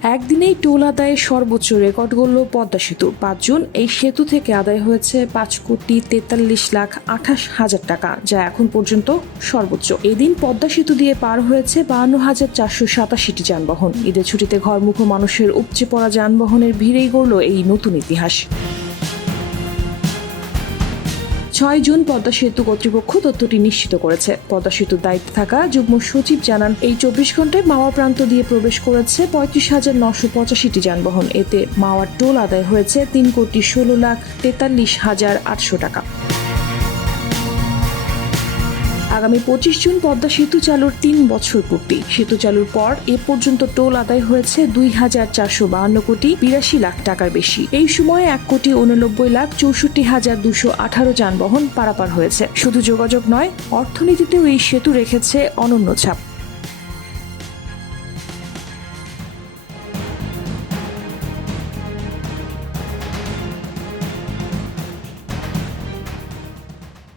একদিনেই টোল আদায়ে সর্বোচ্চ রেকর্ড গড়ল পদ্মা সেতু। ৫ জুন এই সেতু থেকে আদায় হয়েছে ৫,৪৩,২৮,০০০ টাকা, যা এখন পর্যন্ত সর্বোচ্চ। এদিন পদ্মা সেতু দিয়ে পার হয়েছে ৫২,৪৮৭টি যানবাহন। ঈদের ছুটিতে ঘরমুখো মানুষের উপচে পড়া যানবাহনের ভিড়েই গড়ল এই নতুন ইতিহাস। ৬ জুন পদ্মা সেতু কর্তৃপক্ষ তথ্যটি নিশ্চিত করেছে। পদ্মা সেতুর দায়িত্বে থাকা যুগ্ম সচিব জানান, এই ২৪ ঘন্টায় মাওয়া প্রান্ত দিয়ে প্রবেশ করেছে ৩৫,৯৮৫টি যানবাহন। এতে মাওয়ার টোল আদায় হয়েছে ৩,১৬,৪৩,৮০০ টাকা। আগামী ২৫ জুন পদ্মা সেতু চালুর ৩ বছর পূর্তি। সেতু চালুর পর এ পর্যন্ত টোল আদায় হয়েছে ২,৪৫২,৮২ টাকার বেশি। এই সময়ে ১,৮৯,৬৪,২১৮ যানবাহন পারাপার হয়েছে। শুধু যোগাযোগ নয়, অর্থনীতিতেও এই সেতু রেখেছে অনন্য ছাপ।